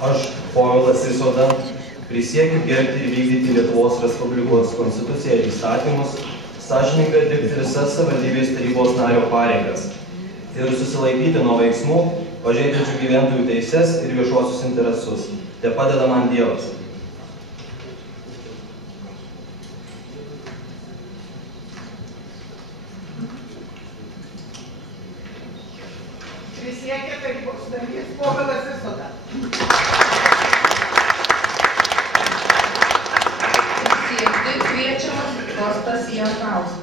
Aš, Povilas Isoda, prisiekiu gerbti ir vykdyti Lietuvos Respublikos Konstituciją ir įstatymus, sąžiningai dirbti visas savivaldybės tarybos nario pareigas ir susilaikyti nuo veiksmų, pažeidžiančių gyventojų teises ir viešuosius interesus. Te padeda man Dievas. Prisiekia tarybos narys Povilas Isoda. Prisiekti kviečiamas Kostas Jankauskas.